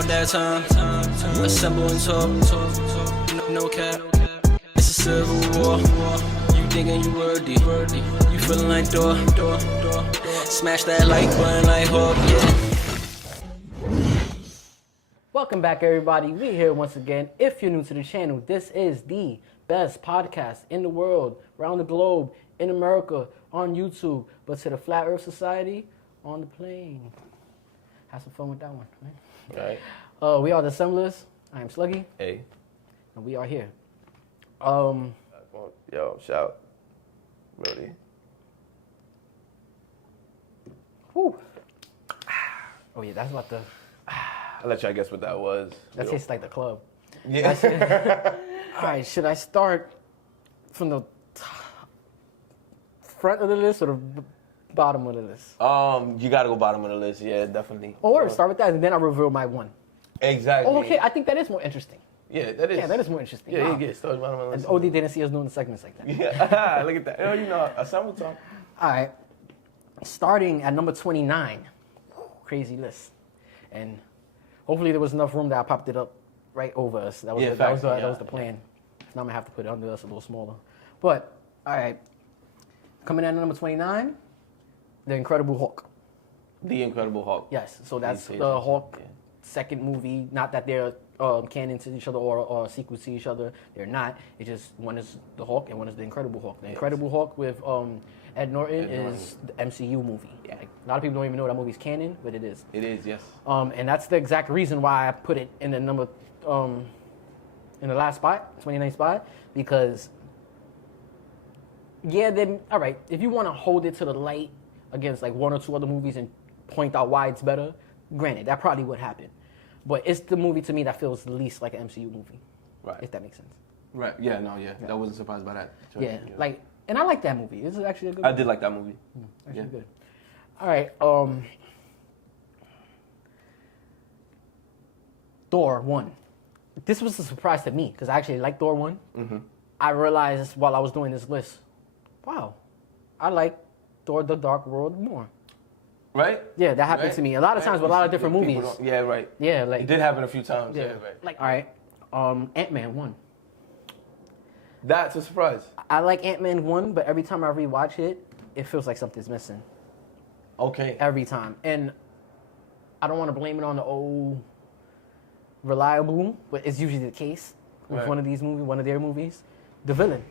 about that time. Assemble and talk. No cap. It's a civil war. You thinking you worthy. You feeling like Thor. Smash that like button like Hawk, yeah. Welcome back, everybody. We're here once again. If you're new to the channel, this is the best podcast in the world, around the globe, in America, on YouTube, but to the Flat Earth Society, on the plane. Have some fun with that one, right? Right. We are the Assemblers. I am Sluggy. Hey. And we are here. Yo, shout. Brody. Whew. Oh yeah, that's about the... I'll let y'all guess what that was. That tastes like the club. Yeah. All right, should I start from the front of the list or the bottom of the list? You gotta go bottom of the list, yeah, definitely. Or start with that, and then I'll reveal my one. Exactly. Oh, okay, I think that is more interesting. Yeah, that is. Yeah, that is more interesting. Yeah, Wow. you get started bottom of the list. And OD didn't see us doing the segments like that. Yeah, look at that. Oh, you know, AssembleTime. All right, starting at number 29. Crazy list. And hopefully there was enough room that I popped it up right over us. That was the plan. Now I'm gonna have to put it under us a little smaller. But all right, coming in at number 29, The Incredible Hulk. The Incredible Hulk. Yes, so that's the Hulk second movie. Not that they're canon to each other or sequels to each other. They're not. It's just one is the Hulk and one is the Incredible Hulk. The Incredible Hulk with Ed Norton is the MCU movie. Yeah. Like, a lot of people don't even know that movie's canon, but it is. It is, yes. And that's the exact reason why I put it in the number, in the last spot, 29th spot, because, yeah, then, all right, if you want to hold it to the light against like one or two other movies and point out why it's better, granted, that probably would happen. But it's the movie to me that feels the least like an MCU movie. Right. If that makes sense. Right, yeah, no, yeah. I wasn't surprised by that. Yeah, like, and I like that movie. This is actually a good movie. I did like that movie. Actually good. All right, Thor 1. This was a surprise to me, because I actually like Thor 1. Mm-hmm. I realized while I was doing this list, wow, I like Thor The Dark World more. Right? Yeah, that happened to me a lot of times with a lot of different movies. Yeah, right. Yeah, like... It did happen a few times. Yeah, right. Like, all right, Ant-Man 1. That's a surprise. I like Ant-Man 1, but every time I rewatch it, it feels like something's missing. Okay. Every time. And I don't want to blame it on the old reliable, but it's usually the case with one of their movies. The villain.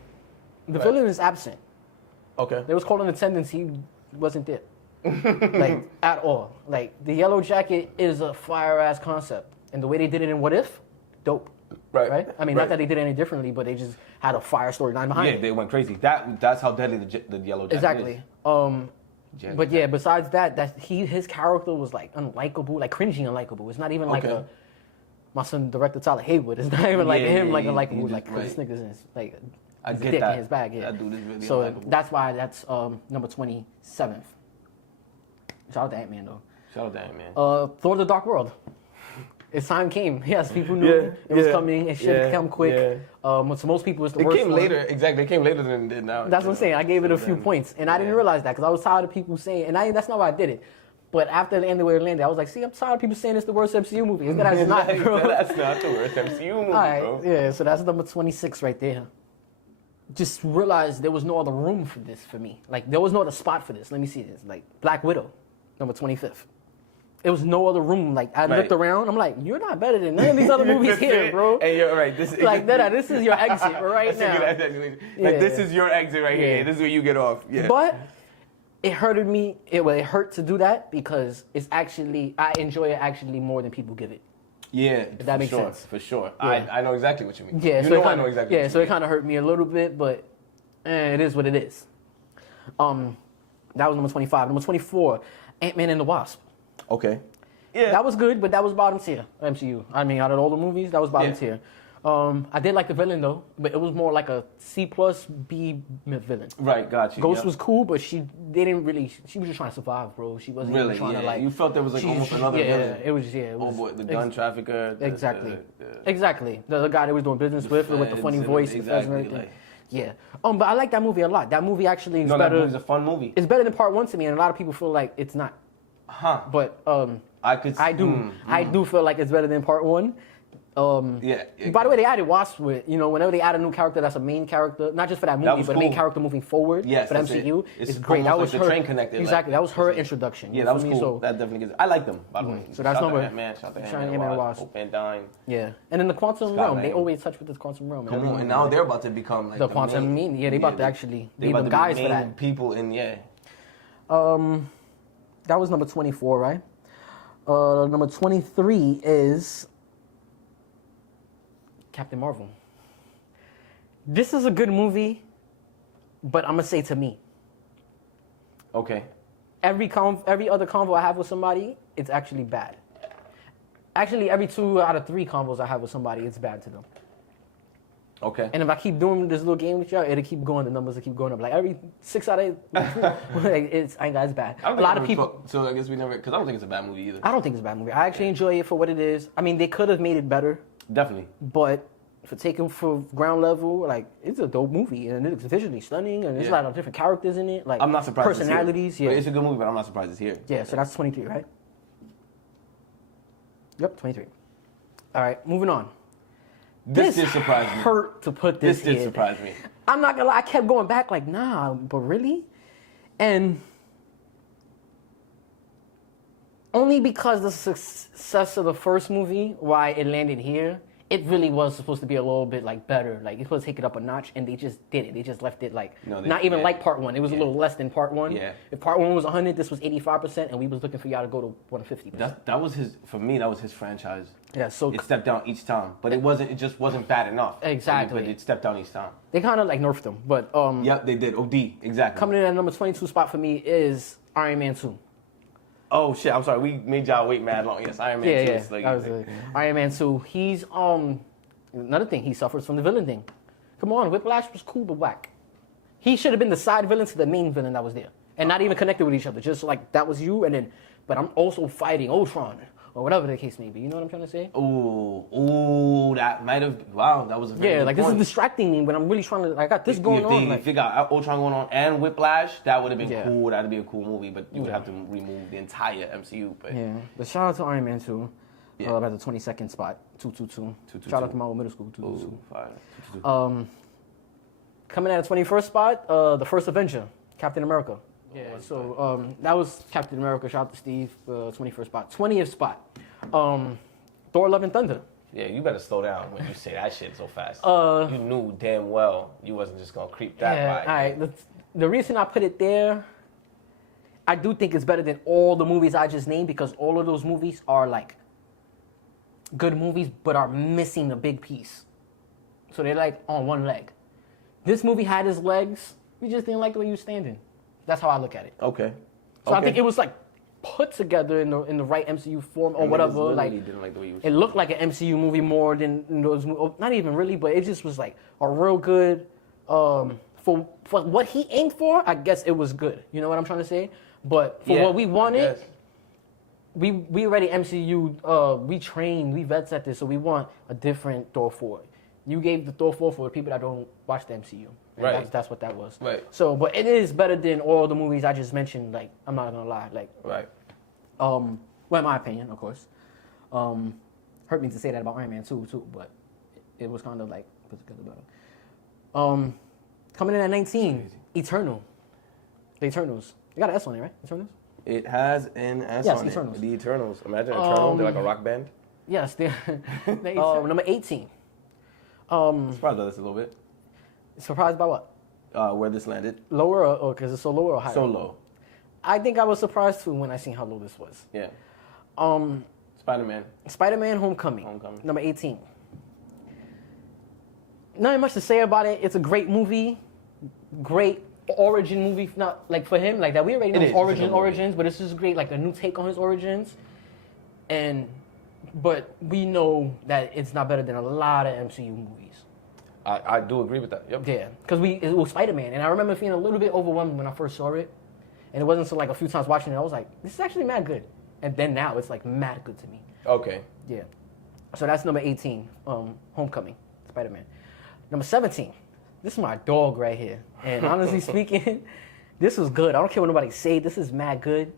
The villain is absent. Okay. They was called in attendance, he wasn't there. Like, at all. Like, the Yellow Jacket is a fire-ass concept. And the way they did it in What If, dope. Right? I mean, not that they did it any differently, but they just had a fire storyline behind it. Yeah, they went crazy. That's how deadly the Yellow Jacket is. Exactly. But yeah, besides that his character was like unlikable, like cringy unlikable. It's not even like my son director Tyler Haywood. It's not even like him like unlikable, like this nigga's in his, like I his get dick that. in his bag. Yeah. That dude is really so unlikable. that's why that's number 27th. Shout out to Ant-Man though. Shout out to Ant-Man. Thor: The Dark World. Its time came. Yes, people knew it was coming. It should come quick. Yeah. To most people, it's the worst. It came one. later. Exactly. It came later than it did now. That's what I'm saying. I gave it a few points, and I didn't realize that because I was tired of people saying, and that's not why I did it. But after the end of where it landed, I was like, see, I'm tired of people saying it's the worst MCU movie. It's not, bro. That's not the worst MCU movie, All right, bro. yeah, so that's number 26 right there. Just realized there was no other room for this for me. Like, there was no other spot for this. Let me see this. Like, Black Widow, number 25th. There was no other room. Like, I looked around. I'm like, you're not better than none of these other movies here, bro. And you're right. This is your exit right now. This is your exit right here. This is where you get off. Yeah. But it hurted me. It hurt to do that because it's actually, I enjoy it actually more than people give it. Yeah, if that makes sense. For sure. Yeah. I know exactly what you mean. Yeah, I know exactly what you mean. So it kind of hurt me a little bit, but it is what it is. That was number 25. Number 24, Ant-Man and the Wasp. Okay. Yeah. That was good, but that was bottom tier, MCU. I mean, out of all the movies, that was bottom tier. I did like the villain, though, but it was more like a C+, B villain. Right, got you. Ghost was cool, but she was just trying to survive, bro. She wasn't even trying to, like... You felt there was, like, almost another villain. It was... Oh, boy, the gun trafficker. Exactly. Exactly. The guy they was doing business with the funny voice, the feds and everything. Yeah. But I like that movie a lot. That movie actually is better. That movie's a fun movie. It's better than part 1 to me, and a lot of people feel like it's not. But I do feel like it's better than part one. By the way, they added Wasp with, whenever they add a new character that's a main character, not just for that movie, but a main character moving forward for the MCU, it's great. That was like her train connected. Exactly, that was her introduction. Yeah, that was cool. So, that definitely gets. I like them, by the way. So that's number. Shout out to Ant-Man, Wasp, Hope and Dime. Yeah, and in the quantum realm, they always touch with this quantum realm. Come on, and now they're about to become like the quantum main. Yeah, they about to actually be the guys for that. People in that was number 24, right? Number 23 is Captain Marvel. This is a good movie, but I'm gonna say to me. Okay. Every other convo I have with somebody, it's actually bad. Actually, every 2 out of 3 convos I have with somebody, it's bad to them. Okay. And if I keep doing this little game with y'all, it'll keep going. The numbers will keep going up. Like every 6 out of 8, it's bad. A lot of people. So I guess we never, because I don't think it's a bad movie either. I don't think it's a bad movie. I actually enjoy it for what it is. I mean, they could have made it better. Definitely. But for taking for ground level, like it's a dope movie and it's visually stunning and there's a lot of different characters in it. Like I'm not surprised. Personalities. It's here. It's a good movie, but I'm not surprised it's here. Yeah. So that's 23, right? Yep, 23. All right, moving on. This did surprise me. Hurt to put this. This did surprise me. I'm not gonna lie. I kept going back like, nah, but really, and only because the success of the first movie, why it landed here, it really was supposed to be a little bit like better. Like it's supposed to take it up a notch, and they just did it. They just left it like not even like part one. It was a little less than part one. Yeah. If part one was 100, this was 85%, and we was looking for y'all to go to 150%. That was his. For me, that was his franchise. Yeah. So it stepped down each time, but it wasn't. It just wasn't bad enough. Exactly. But it stepped down each time. They kind of like nerfed them, but Yep, they did. OD. Exactly. Coming in at number 22 spot for me is Iron Man 2. Oh shit! I'm sorry. We made y'all wait mad long. Yes, Iron Man 2. Is like, Iron Man 2. He's another thing. He suffers from the villain thing. Come on, Whiplash was cool but whack. He should have been the side villain to the main villain that was there, and not even connected with each other. Just like that was you, and then, but I'm also fighting Ultron or whatever the case may be. You know what I'm trying to say? Ooh, that might have. Wow, that was a very good like point. This is distracting me when I'm really trying to. I got this going on. If you got Ultron going on and Whiplash, that would have been cool. That'd be a cool movie, but you would have to remove the entire MCU. But but shout out to Iron Man 2. At the 22nd spot, 222. Shout out to my old middle school, 222. Coming at the 21st spot, the first Avenger, Captain America. Yeah. So that was Captain America. Shout out to Steve, 21st spot. 20th spot, Thor: Love and Thunder. Yeah, you better slow down when you say that shit so fast. You knew damn well you wasn't just gonna creep that by. All right. The reason I put it there, I do think it's better than all the movies I just named because all of those movies are like good movies, but are missing a big piece. So they're like on one leg. This movie had his legs. We just didn't like the way you were standing. That's how I look at it. Okay. So I think it was like put together in the right MCU form or whatever. Like, didn't like the way you it looked like an MCU movie more than those. Not even really, but it just was like a real good. For what he aimed for, I guess it was good. You know what I'm trying to say? But for what we wanted. We already MCU, we trained, we vets at this, so we want a different Thor 4. You gave the Thor 4 for the people that don't watch the MCU. Right. That's what that was. Right. So, but it is better than all the movies I just mentioned, like, I'm not gonna lie. Like, right. Well, in my opinion, of course. Hurt me to say that about Iron Man 2, too, but it was kind of like put together better. Coming in at 19, Eternal. The Eternals. You got an S on it, right? Eternals? It has an S on Eternals. it. The Eternals. Imagine Eternal. They're like a rock band. Yes, they're number 18. Surprised by this a little bit. Surprised by what? Where this landed. Lower or because it's so low or higher? So low. I think I was surprised too when I seen how low this was. Yeah. Spider-Man. Spider-Man Homecoming. Number 18. Nothing much to say about it. It's a great movie. Great origin movie, not like for him, like that we already know his origins, but this is great, like a new take on his origins. But we know that it's not better than a lot of MCU movies. I do agree with that. Yep. Yeah, because it was Spider-Man, and I remember feeling a little bit overwhelmed when I first saw it, and it wasn't until like a few times watching it I was like, this is actually mad good, and then now it's like mad good to me. Okay. Yeah. So that's number 18, Homecoming, Spider-Man. Number 17. This is my dog right here. And honestly speaking, this was good. I don't care what nobody say. This is mad good.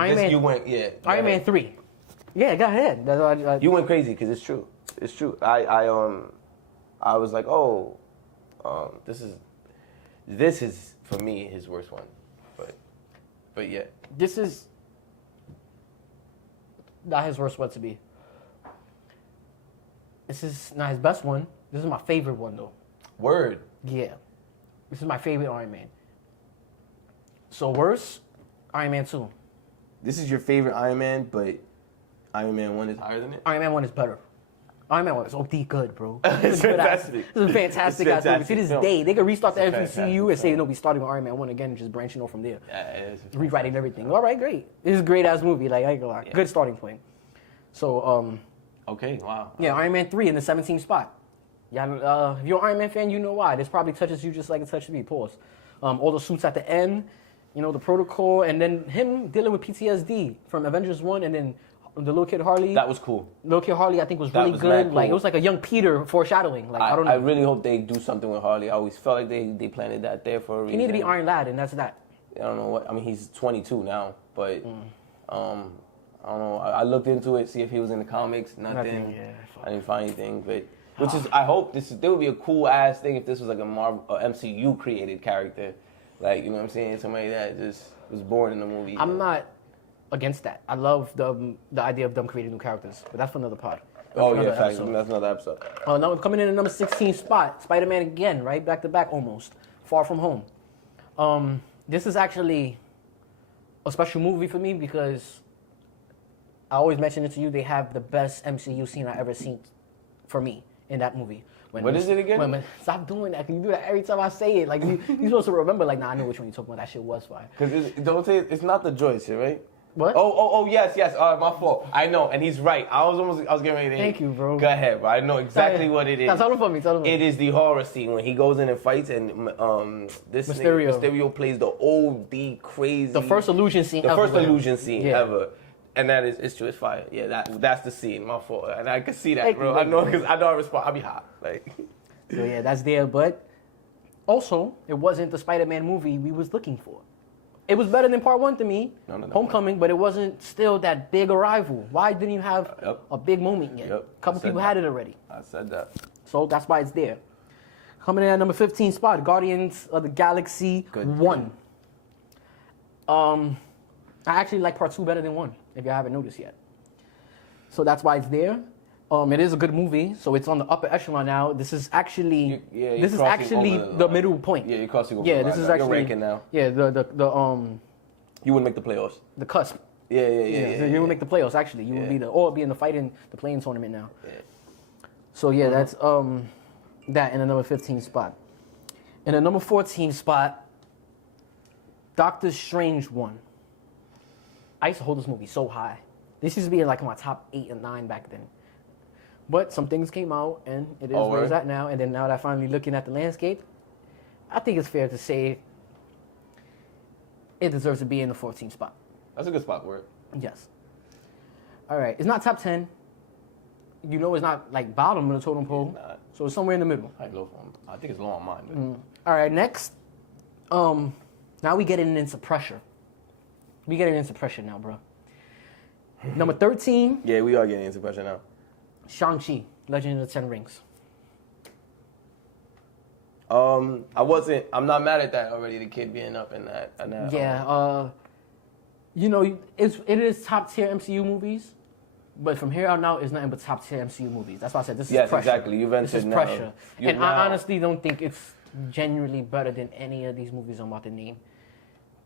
Iron Man. You went, yeah. Iron Man 3. Yeah, go ahead. That's what you went crazy because it's true. It's true. I was like, oh, this is for me his worst one, but yeah. This is not his worst one to be. This is not his best one. This is my favorite one though. Word. Yeah. This is my favorite Iron Man. So worse, Iron Man 2. This is your favorite Iron Man, but Iron Man 1 is higher than it? Iron Man 1 is better. Iron Man 1 is OD good, bro. It's fantastic. This is a fantastic ass movie. To this film. day, they could restart the MCU and fantastic say, no, we starting with Iron Man 1 again and just branching off from there. Yeah, it is. Rewriting everything. All right, great. This is a great ass movie. Like, I ain't gonna lie. Yeah. Good starting point. So, Okay, wow. yeah, Iron Man 3 in the 17th spot. Yeah, if you're an Iron Man fan, you know why. This probably touches you just like it touched me. Pause. All the suits at the end, you know, the protocol, and then him dealing with PTSD from Avengers 1, and then the little kid Harley. That was cool. Little kid Harley, I think, was That really was good. mad cool. Like, it was like a young Peter foreshadowing. Like, I don't know. I really hope they do something with Harley. I always felt like they planted that there for a reason. He need to be Iron Lad, and that's that. I don't know what. I mean, he's 22 now, but I don't know. I looked into it, see if he was in the comics. Nothing. Yeah, I didn't find anything, but which is I hope there would be a cool ass thing if this was like a MCU created character, like you know what I'm saying, somebody that just was born in the movie. I'm not against that. I love the idea of them creating new characters, but that's for another part. Oh yeah, that's another episode. Now coming in at number 16 spot, Spider-Man again, right back to back almost, Far From Home. This is actually a special movie for me because I always mention it to you. They have the best MCU scene I ever seen for me in that movie. What is it again? Stop doing that. Can you do that every time I say it? Like you're supposed to remember. Like, nah, I know which one you're talking about. That shit was fire. Because don't say it's not the Joyce here, right? What? Oh, yes. My fault. I know, and he's right. I was getting ready to. Thank you, bro. Go ahead, bro. I know exactly what it is. Now, tell him for me. It is the horror scene when he goes in and fights, and this Mysterio plays the OD crazy. The first illusion scene. The first illusion scene ever. And that is, it's true, it's fire. Yeah, that's the scene, my fault. And I can see that, bro. I know, because I know I respond. I'll be hot. Like. So yeah, that's there. But also, it wasn't the Spider-Man movie we was looking for. It was better than Part 1 to me, Homecoming, but it wasn't still that big arrival. Why didn't you have a big moment yet? A couple people had it already. I said that. So that's why it's there. Coming in at number 15 spot, Guardians of the Galaxy 1. I actually like Part 2 better than 1, if you haven't noticed yet. So that's why it's there. It is a good movie, so it's on the upper echelon now. This is actually the middle point. Yeah, you're crossing over. Yeah, this is actually you're ranking now. Yeah, the you wouldn't make the playoffs. The cusp. Yeah. So you would make the playoffs actually. You would be in the fight in the playing tournament now. Yeah. So yeah, that's that in the number 15 spot. In the number 14 spot, Doctor Strange 1. I used to hold this movie so high. This used to be like in my top 8 and 9 back then. But some things came out, and it is where it's at now. And then now that I'm finally looking at the landscape, I think it's fair to say it deserves to be in the 14th spot. That's a good spot for it. Yes. All right. It's not top 10. You know it's not like bottom of the totem pole. It's not. So it's somewhere in the middle. I think it's low on mine. All right. Next. Now we getting into pressure. We getting into pressure now, bro. Number 13. Yeah, we are getting into pressure now. Shang-Chi, Legend of the Ten Rings. I'm not mad at that already, the kid being up in that. Yeah, you know, it is top tier MCU movies, but from here on out, it's nothing but top tier MCU movies. That's why I said this is pressure. Yes, exactly. You've entered this is pressure. And I honestly don't think it's genuinely better than any of these movies I'm about to name.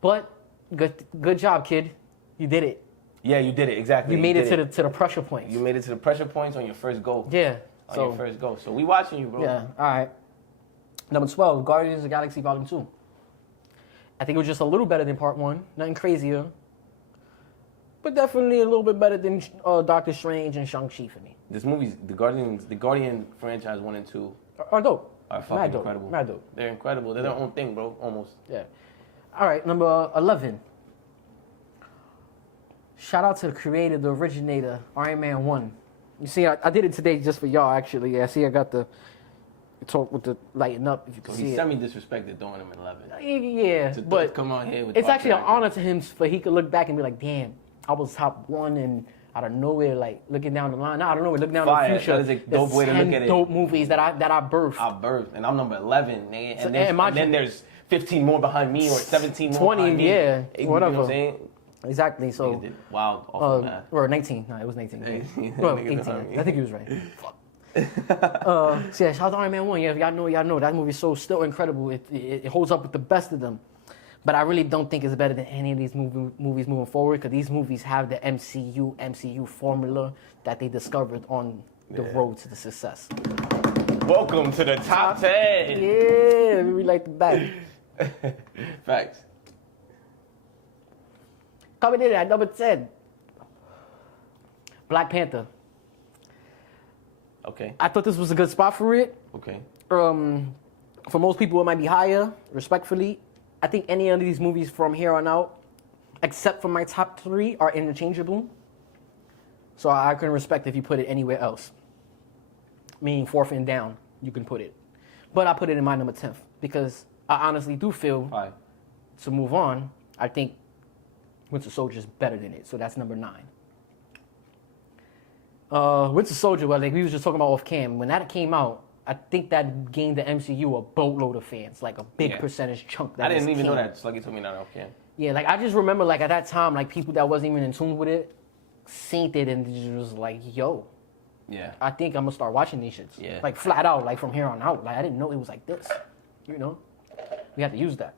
But good job, kid. You did it. Yeah, you did it, exactly. You made it to the pressure points. You made it to the pressure points on your first go. Yeah. On your first go. So we watching you, bro. Yeah, all right. Number 12, Guardians of the Galaxy Volume 2. I think it was just a little better than Part 1. Nothing crazier. But definitely a little bit better than Doctor Strange and Shang-Chi for me. This movie's, the Guardian franchise 1 and 2 are dope. Are fucking incredible. Mad dope. They're incredible. They're their own thing, bro, almost. Yeah. All right, number 11. Shout out to the creator, the originator, Iron Man 1. You see, I did it today just for y'all, actually. Yeah, see, I got the talk with the lighten up, if you can see it. He semi-disrespected throwing him in 11. Yeah, but come on here with it's actually an honor to him for he could look back and be like, damn, I was top 1 and out of nowhere, like looking down the line. Out of nowhere, looking down the future. That is a dope way to look at it. Dope movies that I birthed. I birthed, and I'm number 11, nigga. And then there's 15 more behind me, or 17 more 20, behind me. yeah, You whatever. know what I'm saying? Exactly. So wild off of that. or 19. No, it was 19. Well, 18. I think he was right. Fuck. So yeah, shout out to Iron Man 1. Yeah, if y'all know that movie is so still incredible. It holds up with the best of them. But I really don't think it's better than any of these movies moving forward, because these movies have the MCU formula that they discovered on the road to the success. Welcome to the top 10. Yeah, we like the back. Facts. Coming in at number 10, Black Panther. Okay. I thought this was a good spot for it. Okay. For most people, it might be higher, respectfully. I think any of these movies from here on out, except for my top 3, are interchangeable. So I can respect if you put it anywhere else. Meaning 4th and down, you can put it. But I put it in my number 10th because I honestly do feel, to move on, I think Winter Soldier is better than it. So that's number 9. Winter Soldier, well, like we was just talking about off cam. When that came out, I think that gained the MCU a boatload of fans, like a big percentage chunk. That I didn't even know that. Sluggy told me not off cam. Yeah, like I just remember, like at that time, like people that wasn't even in tune with it, seen it and just was like, "Yo, I think I'm gonna start watching these shits." Yeah, like flat out, like from here on out. Like I didn't know it was like this. You know, we had to use that.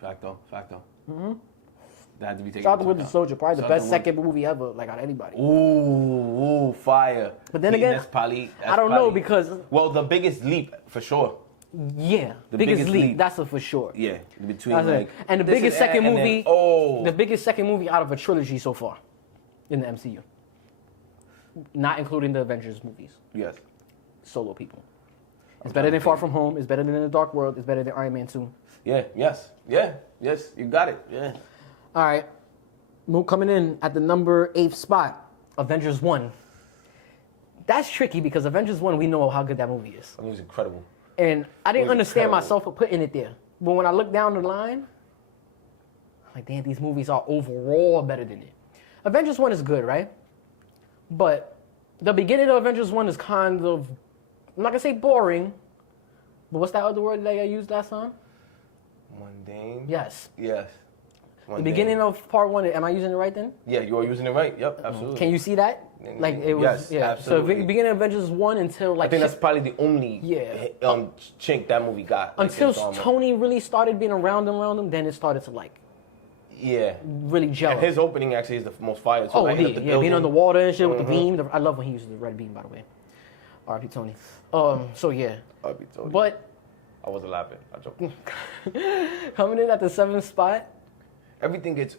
Facto. Mm-hmm. That had to be taken. Shout out to Winter Soldier, probably the best second movie ever, like out of anybody. Ooh, fire. But then again, I don't know because the biggest leap for sure. Yeah, the biggest leap. That's a for sure. Yeah, between like and the biggest second movie. Then, the biggest second movie out of a trilogy so far in the MCU, not including the Avengers movies. Yes. Solo people. It's better than Far From Home. It's better than In the Dark World. It's better than Iron Man 2. Yeah. Yes. You got it. Yeah. All right. Coming in at the number 8th spot, Avengers 1. That's tricky because Avengers 1, we know how good that movie is. That movie's incredible. And I didn't understand myself for putting it there. But when I look down the line, I'm like, damn, these movies are overall better than it. Avengers 1 is good, right? But the beginning of Avengers 1 is kind of, I'm not going to say boring, but what's that other word that I used last time? Mundane? Yes. Yes. The beginning of part 1, am I using it right then? Yeah, you are using it right. Yep, absolutely. Can you see that? Like it was, absolutely. So beginning of Avengers 1 until like. I think that's probably the only chink that movie got. Until Tony really started being around him, then it started to like. Yeah. Really gel. And his opening actually is the most fire. So being underwater and shit with the beam. I love when he uses the red beam, by the way. R.I.P. Tony. So yeah. R.I.P. Tony. But. I wasn't laughing. I joked. Coming in at the 7th spot. Everything gets.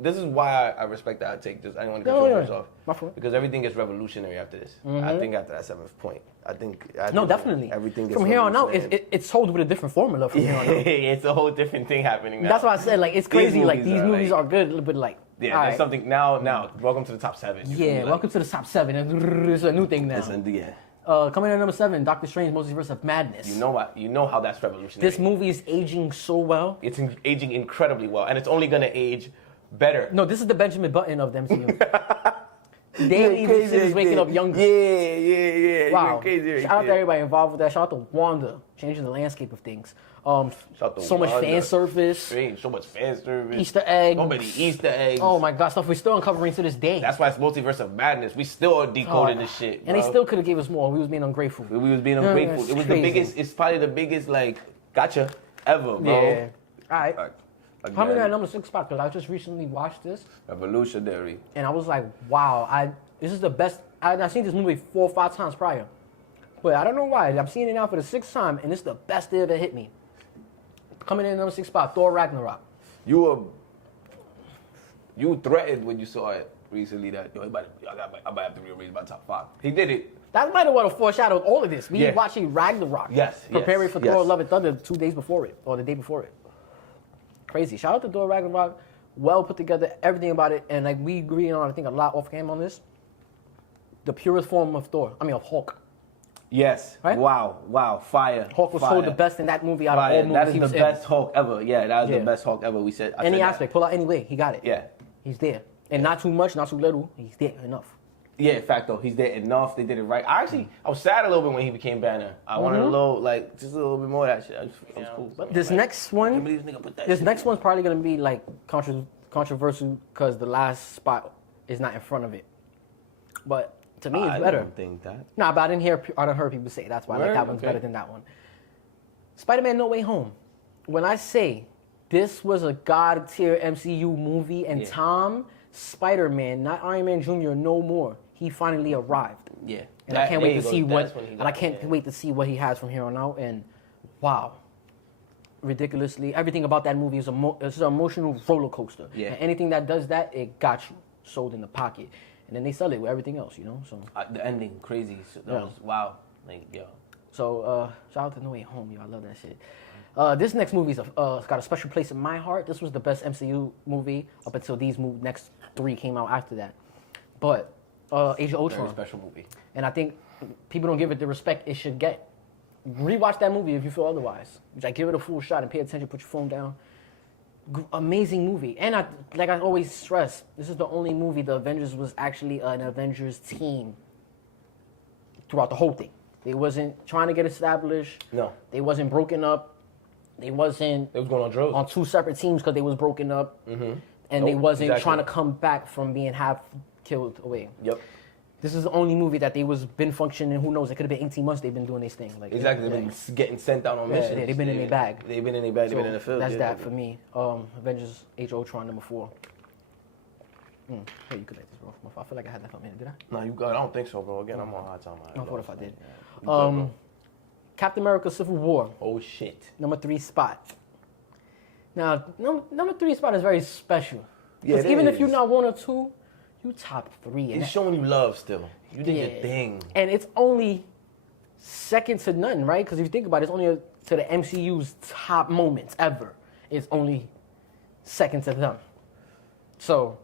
This is why I respect that. I take this. I don't want to cut yours off. My fault. Because everything gets revolutionary after this. Mm-hmm. I think after that 7th point. Definitely. Everything gets from here on out, it's told with a different formula from here on out. It's a whole different thing happening now. That's why I said, like, it's crazy. Like, these movies are good, but like. Yeah, there's something now. Welcome to the top 7. Welcome to the top 7. It's a new thing now. Coming in at number 7, Doctor Strange: Multiverse of Madness. You know how that's revolutionary. This movie is aging so well. It's aging incredibly well, and it's only gonna age better. No, this is the Benjamin Button of the MCU. Daily is waking up younger. Yeah. Wow. Shout out to everybody involved with that. Shout out to Wanda, changing the landscape of things. So much fan service. So much fan service. Easter eggs. So many Easter eggs. Oh my God, stuff we're still uncovering to this day. That's why it's Multiverse of Madness. We still are decoding this shit. And they still could have gave us more. We was being ungrateful. It was the biggest. It's probably the biggest gotcha ever, bro. Yeah. All right. Coming in at number 6 spot because I just recently watched this. Revolutionary. And I was like, wow, this is the best. I've seen this movie 4 or 5 times prior. But I don't know why. I'm seeing it now for the 6th time, and it's the best that ever hit me. Coming in at number 6 spot, Thor Ragnarok. You threatened when you saw it recently that I might have to rearrange my top 5. He did it. That might have foreshadowed all of this. We watching Ragnarok. Yes. Preparing for Thor Love and Thunder 2 days before it, or the day before it. Crazy. Shout out to Thor Ragnarok. Well put together, everything about it, and like we agree on, I think, a lot off cam on this. The purest form of Thor. I mean, of Hulk. Yes. Right? Wow. Fire. Hulk was told the best in that movie out of all movies. That is the best Hulk ever. Yeah, that was the best Hulk ever. We said any aspect, pull out any way, he got it. Yeah. He's there. And not too much, not too little. He's there enough. Yeah, in fact though, he's there enough. They did it right. I was sad a little bit when he became Banner. I wanted a little, just a little bit more of that shit. It was cool. But this next one, one's probably gonna be like controversial because the last spot is not in front of it. But to me, it's better. I don't think that. Nah, but I didn't heard people say that's why like that one's better than that one. Spider-Man: No Way Home. When I say this was a god tier MCU movie, and Tom Spider-Man, not Iron Man Jr. no more. He finally arrived. Yeah. And I can't wait to see wait to see what he has from here on out. And wow, ridiculously, everything about that movie is it's an emotional roller coaster. Yeah. And anything that does that, it got you sold in the pocket. And then they sell it with everything else, you know. So the ending, crazy. So that was wow. Like yo. So shout out to No Way Home, yo. I love that shit. This next movie's got a special place in my heart. This was the best MCU movie up until these next 3 came out after that. But Age of Ultron, very special movie. And I think people don't give it the respect it should get. Rewatch that movie if you feel otherwise. Like, give it a full shot and pay attention. Put your phone down. Amazing movie. And I always stress, this is the only movie the Avengers was actually an Avengers team throughout the whole thing. They wasn't trying to get established. No. They wasn't broken up. They was going on drills on 2 separate teams because they was broken up. Mm-hmm. And they wasn't trying to come back from being half killed away. Yep. This is the only movie that they been functioning. Who knows? It could have been 18 months they've been doing this thing. Like exactly, they've been getting sent out on missions. Yeah, they've been in their bag. They've been in their bag. They've been in the field. That's that for me. Avengers Age of Ultron number 4. Hey, you could like this, bro. I feel like I had that for a minute. Did I? No, you got. I don't think so, bro. Again, I'm on hard time. I thought if I did. Captain America: Civil War. Oh shit. Number 3 spot. Now, number 3 spot is very special. Yeah, even if you're not 1 or 2, you top 3. It's showing you love still. You did your thing. And it's only second to none, right? Because if you think about it, it's only to the MCU's top moments ever. It's only second to them. So,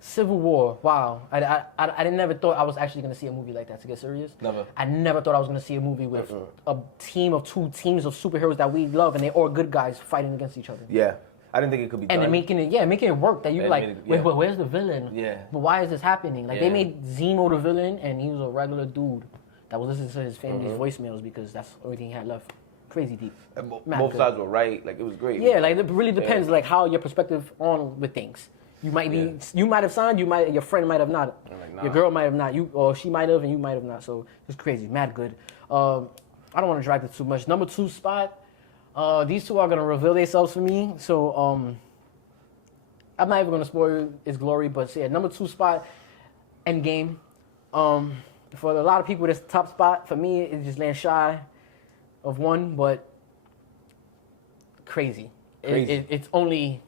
Civil War, wow. I never thought I was actually going to see a movie like that, to get serious. Never. I never thought I was going to see a movie with a team of 2 teams of superheroes that we love, and they're all good guys fighting against each other. Yeah. I didn't think it could be done. And making it work. That you where's the villain? Yeah. But why is this happening? Like they made Zemo the villain, and he was a regular dude that was listening to his family's voicemails because that's the only thing he had left. Crazy deep. And both sides were right. Like it was great. Yeah, like it really depends, like how your perspective on with things. You might be, you might have signed, your friend might have not, like, nah. Your girl might have not, or she might have, and you might have not. So it's crazy, mad good. I don't want to drag it too much. Number 2 spot. These 2 are gonna reveal themselves for me, so I'm not even gonna spoil its glory. But yeah, number 2 spot, Endgame. For a lot of people, that's the top spot. For me, it just lands shy of 1, but crazy. It's only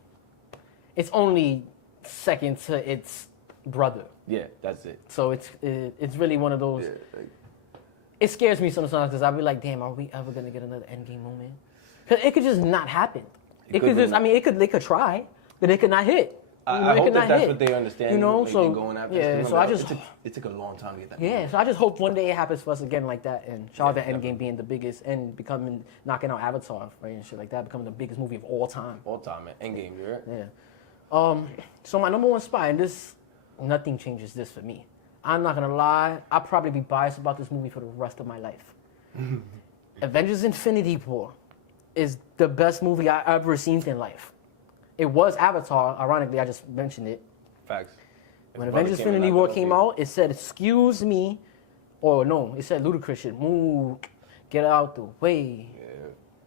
second to its brother. Yeah, that's it. So it's really one of those. Yeah, it scares me sometimes because I'll be like, damn, are we ever gonna get another Endgame moment? Because it could just not happen. It could just, they could try, but it could not hit. I hope that's what they understand. You know, like, so going after it took a long time to get that. Yeah, so I just hope one day it happens for us again like that. And shout out to Endgame being the biggest and knocking out Avatar, right, and shit like that, becoming the biggest movie of all time. All time, man. Endgame, you're right. Yeah. So my number 1 spot, and nothing changes this for me. I'm not gonna lie, I'll probably be biased about this movie for the rest of my life. Avengers Infinity War is the best movie I ever seen in life. It was Avatar, ironically, I just mentioned it. Facts. When Avengers Infinity War came out, it said, excuse me, or no, it said ludicrous shit, move, get out the way,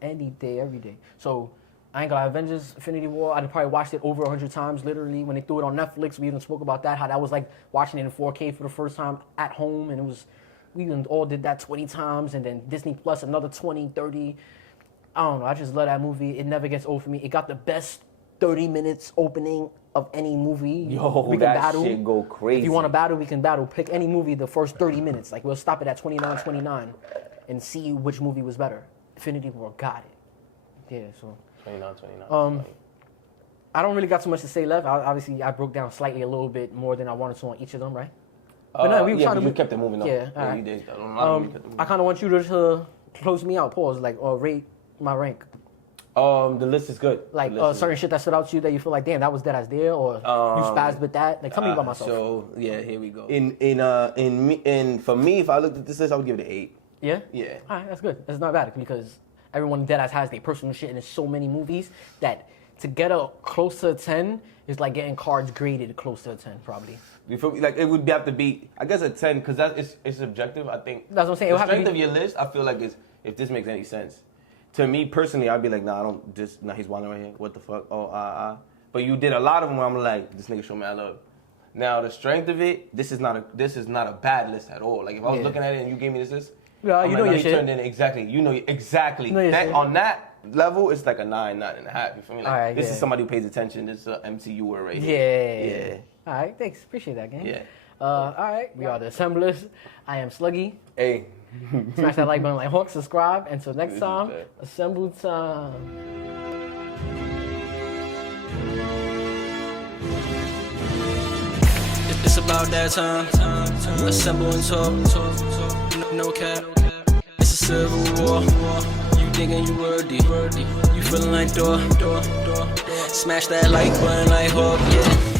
any day, every day. So, I ain't gonna lie, Avengers Infinity War, I'd probably watched it over 100 times, literally. When they threw it on Netflix, we even spoke about that, how that was like watching it in 4K for the first time at home, and we even all did that 20 times, and then Disney Plus another 20, 30. I don't know, I just love that movie. It never gets old for me. It got the best 30 minutes opening of any movie. Yo, we can battle. Shit go crazy. If you want to battle, we can battle. Pick any movie the first 30 minutes. Like, we'll stop it at 29 and see which movie was better. Infinity War got it. Yeah, so. 29. I don't really got too much to say left. Obviously, I broke down slightly a little bit more than I wanted to on each of them, right? But no, we yeah, you kept it moving up. Yeah, yeah right. you did. I kind of want you to close me out, pause, like, or rate my rank. The list is good. Like certain shit that stood out to you that you feel like, damn, that was dead as there, or you spazzed with that. Like, tell me about myself. So yeah, here we go. For me, if I looked at this list, I would give it an 8. Yeah. Yeah. All right, that's good. That's not bad because everyone dead ass has their personal shit, and there's so many movies that to get a close to a 10 is like getting cards graded close to a 10, probably. You feel me? Like it would have to be, I guess, a 10 because it's subjective. I think that's what I'm saying. The strength of your list, I feel like is if this makes any sense. To me personally, I'd be like, nah, I don't just he's wilding right here. What the fuck? But you did a lot of them where I'm like, this nigga show me I love. Now the strength of it, this is not a bad list at all. Like if I was looking at it and you gave me this list, yeah, you know your shit. Turned in exactly. You know exactly. That, on that level, it's like a 9, 9.5. You feel me? Like right, this is somebody who pays attention. This is an MCU word right here. Yeah. All right, thanks. Appreciate that, gang. Yeah. All right, we are the Assemblers. I am Sluggy. Hey. Smash that like button like Hawk, subscribe. Until next time, assemble time. It's about that time. Assemble and talk. No cap. It's a civil war. You thinking you worthy. You feeling like Thor. Smash that like button like Hawk, yeah.